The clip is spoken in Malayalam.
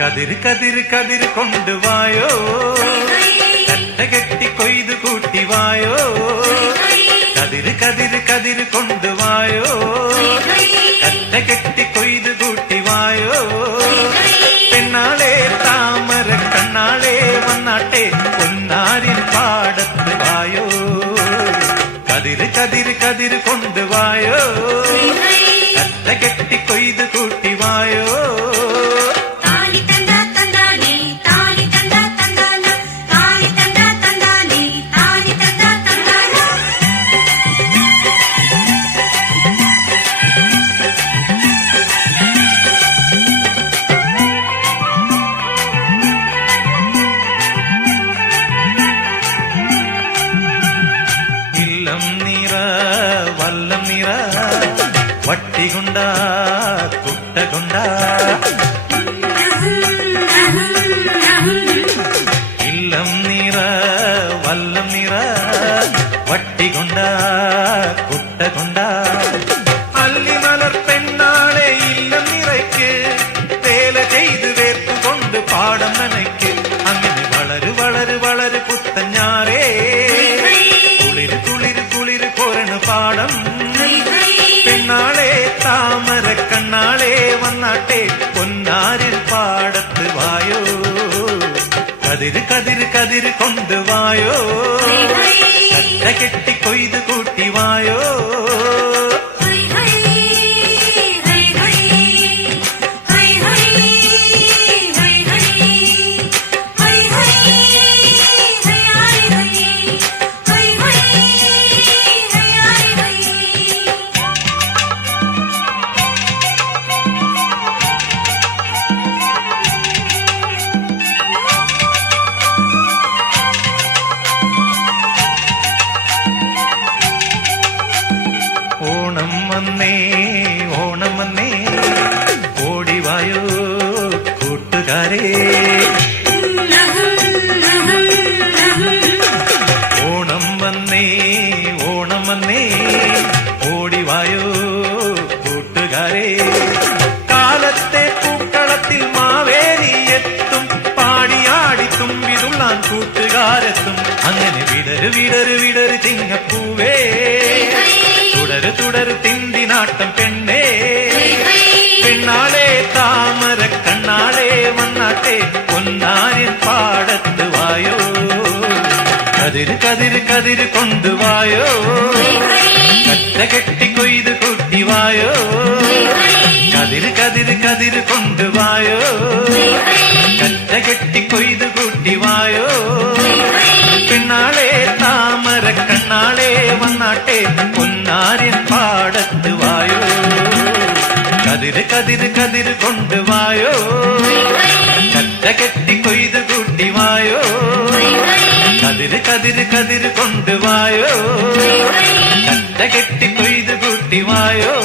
കതിര് കതിര് കതിര് കൊണ്ടുവായോ, കട്ട കെട്ടി കൊയ്തു കൂട്ടിവായോ. കതിര് കതിര് കതിര് കൊണ്ടുവായോ, കട്ട കെട്ടി കൊയ്തു കൂട്ടിവായോ. പെണ്ണാളെ താമര കണ്ണാളെ വന്നാട്ടെ പൊന്നാരിൻ പാടത്ത് വായോ. കതിര് കതിര് കതിര് കൊണ്ടുവായോ, കട്ട കെട്ടി കൊയ്തു കൂട്ടിവായോ. വല്ലം നിറ വട്ടികൊണ്ട കുട്ടകൊണ്ട ഇല്ലം നിറ വല്ലം നിറ വട്ടികൊണ്ട കുട്ടകൊണ്ട. അല്ലിമലർ പെണ്ണാളെ ഇല്ലം നിറയ്ക്ക് വേല ചെയ്ത് വേർത്തുകൊണ്ട് പാടം നനയ്ക്ക്. അങ്ങനെ വളരു വളരു വളരു പുത്തഞ്ഞാറേ കുളിര് കുളിര് കുളിര് കൊരണു പാടം. പെണ്ണാളെ താമര കണ്ണാളെ വന്നാട്ടെ പൊന്നാരിൻ പാടത്ത് വായോ. കതിര് കതിര് കതിര് കൊണ്ടുവായോ, കട്ട കെട്ടി കൊയ്ത് കൂട്ടിവായോ. ഓണം വന്നേ ഓണം വന്നേ ഓടിവായോ കൂട്ടുകാരേ. ഓണം വന്നേ ഓണം വന്നേ ഓടിവായോ കൂട്ടുകാരേ. കാലത്തെ പൂക്കളത്തിൽ മാവേലി എത്തും, പാടിയാടി തുമ്പിതുള്ളാൻ കൂട്ടുകാരെത്തും. അങ്ങനെ വിടരു വിടരു വിടരു ചിങ്ങപ്പൂവേ, തുടരു തുടരു തിന്തിനാട്ടം പെണ്ണേ. പെണ്ണാളെ താമര കണ്ണാളെ വന്നാട്ടെ പൊന്നാരിൻ പാടത്ത് വായോ. കതിര് കതിര് കതിര് കൊണ്ടുവായോ, കട്ട കെട്ടി കൊയ്ത് കൂട്ടിവായോ. കതിര് കതിര് കതിര് കൊണ്ടുവായോ, കട്ട കെട്ടി കൊയ്ത് കൂട്ടിവായോ. പെണ്ണാളെ താമര കണ്ണാളെ വന്നാട്ടെ പൊന്നാരിൻ പാടത്ത് വായോ. കതിര് കതിര് കതിര് കൊണ്ടുവായോ, കട്ട കെട്ടി കൊയ്ത് കൂട്ടിവായോ. കതിര് കതിര് കതിര് കൊണ്ടുവായോ, കട്ട കെട്ടി കൊയ്ത് കൂട്ടിവായോ.